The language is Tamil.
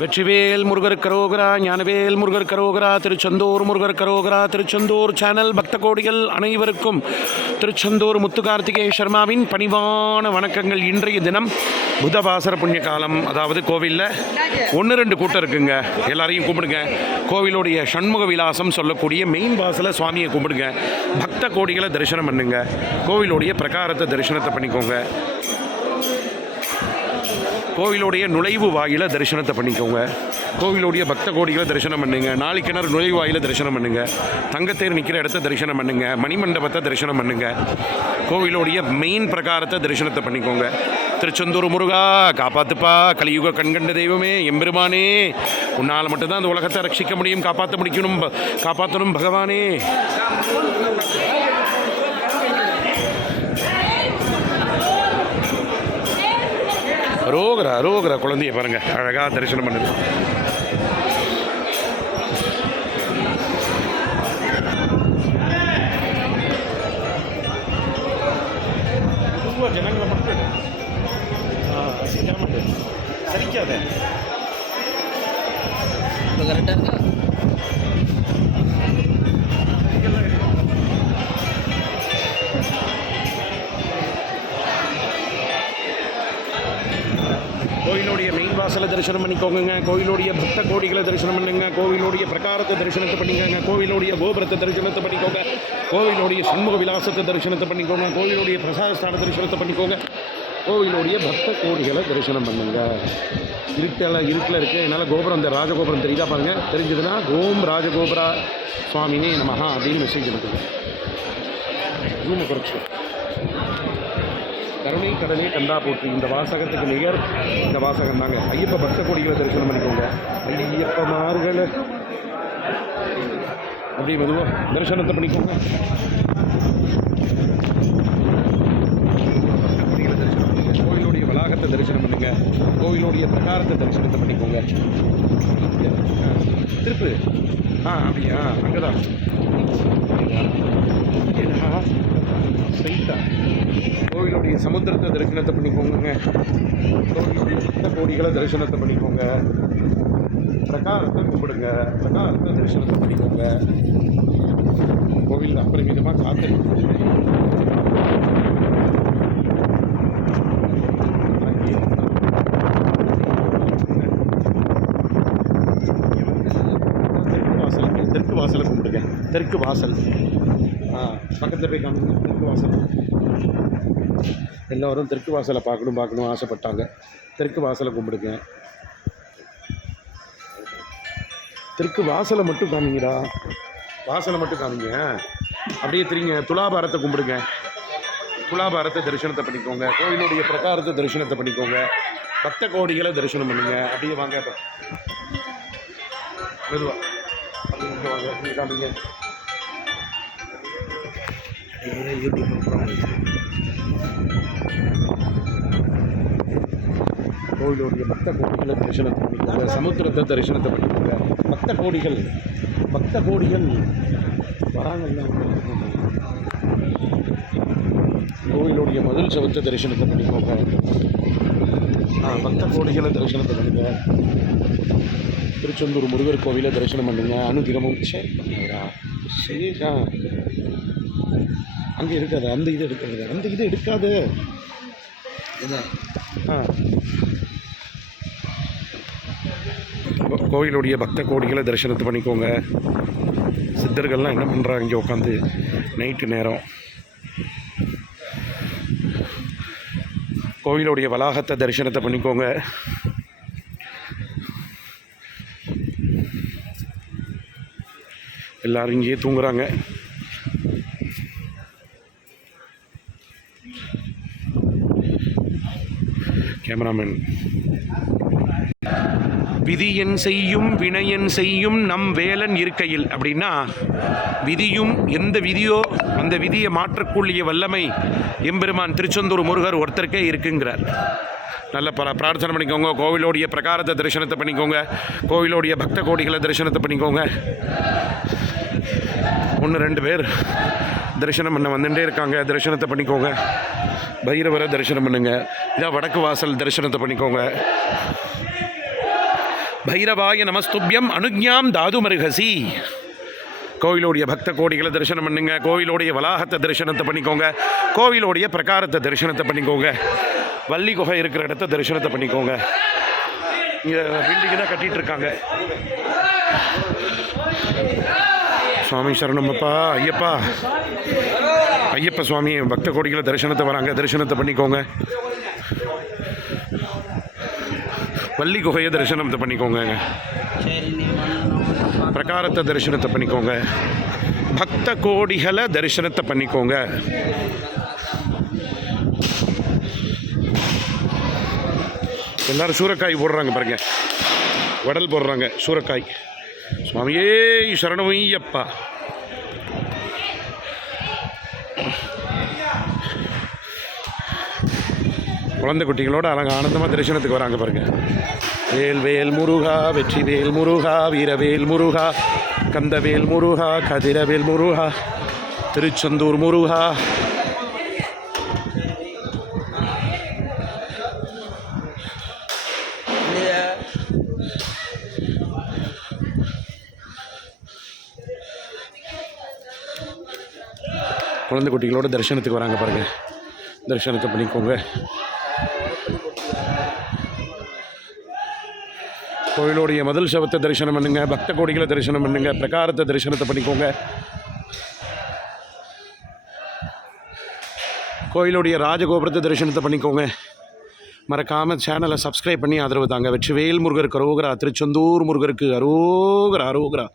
வெற்றிவேல் முருகர் கரோகரா, ஞானவேல் முருகர் கரோகரா, திருச்செந்தூர் முருகர் கரோகரா. திருச்செந்தூர் சேனல் பக்த கோடிகள் அனைவருக்கும் திருச்செந்தூர் முத்துகார்த்திகேய சர்மாவின் பணிவான வணக்கங்கள். இன்றைய தினம் புதவாசர புண்ணிய காலம், அதாவது கோவிலில் 1-2 கூட்டம் இருக்குங்க. எல்லாரையும் கும்பிடுங்க. கோவிலுடைய சண்முக விலாசம் சொல்லக்கூடிய மெயின் வாசலை சுவாமியை கும்பிடுங்க. பக்த கோடிகளை தரிசனம் பண்ணுங்க. கோவிலுடைய பிரகாரத்தை தரிசனத்தை பண்ணிக்கோங்க. கோவிலுடைய நுழைவு வாயில தரிசனத்தை பண்ணிக்கோங்க. கோவிலுடைய பக்த கோடிகளை தரிசனம் பண்ணுங்க. நாளிக்கிணறு நுழைவு வாயில தரிசனம் பண்ணுங்க. தங்கத்தேர் நிற்கிற இடத்த தரிசனம் பண்ணுங்க. மணிமண்டபத்தை தரிசனம் பண்ணுங்க. கோவிலுடைய மெயின் பிரகாரத்தை தரிசனத்தை பண்ணிக்கோங்க. திருச்செந்தூர் முருகா காப்பாத்துப்பா, கலியுக கண்கண்ட தெய்வமே, எம்பெருமானே, உன்னால் மட்டும்தான் அந்த உலகத்தை ரட்சிக்க முடியும், காப்பாற்றணும் பகவானே. ரோகரா குழந்தைய பாருங்க, அழகா தரிசனம் பண்ணுது. ஜனங்களை மட்டும் சரிக்காத கரெக்டாக இருக்கா? கோயிலுடைய மெயின் வாசலை தரிசனம் பண்ணிக்கோங்க. கோயிலுடைய பக்த கோடிகளை தரிசனம் பண்ணுங்க. கோவிலுடைய பிரகாரத்தை தரிசனத்தை பண்ணிக்கோங்க. கோவிலுடைய கோபுரத்தை தரிசனத்தை பண்ணிக்கோங்க. கோவிலுடைய சண்முக விலாசத்தை தரிசனத்தை பண்ணிக்கோங்க. கோவிலுடைய பிரசாதஸ்தான தரிசனத்தை பண்ணிக்கோங்க. கோவிலுடைய பக்த கோடிகளை தரிசனம் பண்ணுங்க. இருட்டில் இருக்குது. என்னால் கோபுரம், இந்த ராஜகோபுரம் தெரியுதா பாருங்க. தெரிஞ்சதுன்னா ஓம் ராஜகோபுரா சுவாமினே நமஹா அப்படின்னு மெசேஜ் இருக்குது. ரூமை குறைச்சி கருணை கடலே கண்டா போற்றி. இந்த வாசகத்துக்கு நிகர் இந்த வாசகம் தாங்க. ஐயப்ப பக்த கோடிகளை தரிசனம் பண்ணிக்கோங்க. ஐயப்ப மார்களை அப்படியே மெதுவாக தரிசனத்தை பண்ணிக்கோங்க. கோயிலுடைய வளாகத்தை தரிசனம் பண்ணுங்க. கோயிலுடைய பிரகாரத்தை தரிசனத்தை பண்ணிக்கோங்க. திருப்பு அப்படியா, அங்கதான் ஸ்ட்ரைட்டா கோவிலுடைய சமுத்திரத்தை தரிசனத்தை பண்ணிக்கோங்க. கோவிலுடைய பக்த கோடிகளை தரிசனத்தை பண்ணிக்கோங்க. பிரகாரத்தை கும்பிடுங்க. பிரகாரத்தை தரிசனத்தை பண்ணிக்கோங்க. கோவில் அப்புறமேதமாக காத்து தெற்கு வாசலை கும்பிடுங்க. தெற்கு வாசல் பக்கத்தில் போய் காமிங்க. தெற்கு வாசல் எல்லோரும் தெற்கு வாசலை பார்க்கணும் ஆசைப்பட்டாங்க. தெற்கு வாசலை கும்பிடுங்க. தெற்கு வாசலை மட்டும் காமிங்கடா. வாசலை மட்டும் காமிங்க. அப்படியே தெரியுங்க. துலாபாரத்தை கும்பிடுங்க. துலாபாரத்தை தரிசனத்தை பண்ணிக்கோங்க. கோயிலுடைய பிரகாரத்தை தரிசனத்தை பண்ணிக்கோங்க. பக்த கோடிகளை தரிசனம் பண்ணுங்க. அப்படியே வாங்க, மெதுவா அப்படிங்க வாங்க. நீங்கள் காமிங்க. கோவிலுடைய பக்த கோடிகளை தரிசனத்தை பண்ணிக்கோங்க. சமுத்திரத்தை தரிசனத்தை பண்ணிக்கோங்க. பக்த கோடிகள் வராங்கல்ல. கோவிலுடைய மதில் சவத்தை தரிசனத்தை பண்ணிக்கோங்க. பக்த கோடிகளை தரிசனத்தை பண்ணுங்க. திருச்செந்தூர் முருகர் கோவிலை தரிசனம் பண்ணுங்க. அனுதினமும் சரியா அங்கே இருக்காது. அந்த இது எடுக்காது. கோவிலுடைய பக்த கோடிகளை தரிசனத்தை பண்ணிக்கோங்க. சித்தர்கள்லாம் என்ன பண்ணுறாங்க இங்கே உட்காந்து நைட்டு நேரம். கோவிலுடைய வளாகத்தை தரிசனத்தை பண்ணிக்கோங்க. எல்லாரும் இங்கேயே தூங்குறாங்க. கேமராமேன் விதியன் செய்யும் வினையன் செய்யும் நம் வேலன் இருக்கையில் அப்படின்னா, விதியும் எந்த விதியோ அந்த விதியை மாற்றக்கூடிய வல்லமை எம்பெருமான் திருச்செந்தூர் முருகர் ஒருத்தருக்கே இருக்குங்கிறார். நல்ல பிரார்த்தனை பண்ணிக்கோங்க. கோவிலுடைய பிரகாரத்தை தரிசனத்தை பண்ணிக்கோங்க. கோவிலுடைய பக்த கோடிகளை தரிசனத்தை பண்ணிக்கோங்க. 1-2 பேர் தரிசனம் பண்ண வந்துட்டே இருக்காங்க. தரிசனத்தை பண்ணிக்கோங்க. பைரவரை தரிசனம் பண்ணுங்க. இதான் வடக்கு வாசல், தரிசனத்தை பண்ணிக்கோங்க. பைரவாய நமஸ்துபியம் அனுஜ்ஞாம் தாதுமருகசி. கோவிலோடைய பக்த கோடிகளை தரிசனம் பண்ணுங்க. கோவிலோடைய வளாகத்தை தரிசனத்தை பண்ணிக்கோங்க. கோவிலோடைய பிரகாரத்தை தரிசனத்தை பண்ணிக்கோங்க. வள்ளி குகை இருக்கிற இடத்த தரிசனத்தை பண்ணிக்கோங்க. இங்கே பில்டிங் தான் கட்டிகிட்டு இருக்காங்க. சுவாமி சரணமப்பா. ஐயப்பா ஐயப்ப சுவாமி பக்த கோடிகளை தரிசனத்தை வராங்க. தரிசனத்தை பண்ணிக்கோங்க. வள்ளி குகையை தரிசனத்தை பண்ணிக்கோங்க. பிரகாரத்தை தரிசனத்தை பண்ணிக்கோங்க. பக்த கோடிகளை தரிசனத்தை பண்ணிக்கோங்க. எல்லாரும் சூரக்காய் போடுறாங்க பாருங்க. வடல் போடுறாங்க சூரக்காய். சுவாமியே சரணமையப்பா. குழந்தை குட்டிகளோட அழகாக ஆனந்தமாக தரிசனத்துக்கு வராங்க பாருங்க. வேல் வேல் முருகா, வெற்றி வேல் முருகா, வீரவேல் முருகா, கந்தவேல் முருகா, கதிரவேல் முருகா, திருச்செந்தூர் முருகா. குழந்தை குட்டிகளோட தரிசனத்துக்கு வராங்க பாருங்க. தரிசனத்தை பண்ணிக்கோங்க. கோயிலுடைய முதல் சவத்தை தரிசனம் பண்ணுங்க. பக்த கோடிகளை தரிசனம் பண்ணுங்க. பிரகாரத்தை தரிசனத்தை பண்ணிக்கோங்க. கோயிலுடைய ராஜகோபுரத்தை தரிசனத்தை பண்ணிக்கோங்க. மறக்காமல் சேனலை சப்ஸ்கிரைப் பண்ணி ஆதரவு தாங்க. வெற்றிவேல் முருகருக்கு அரோகரா. திருச்செந்தூர் முருகருக்கு அரோகரா அரோகரா.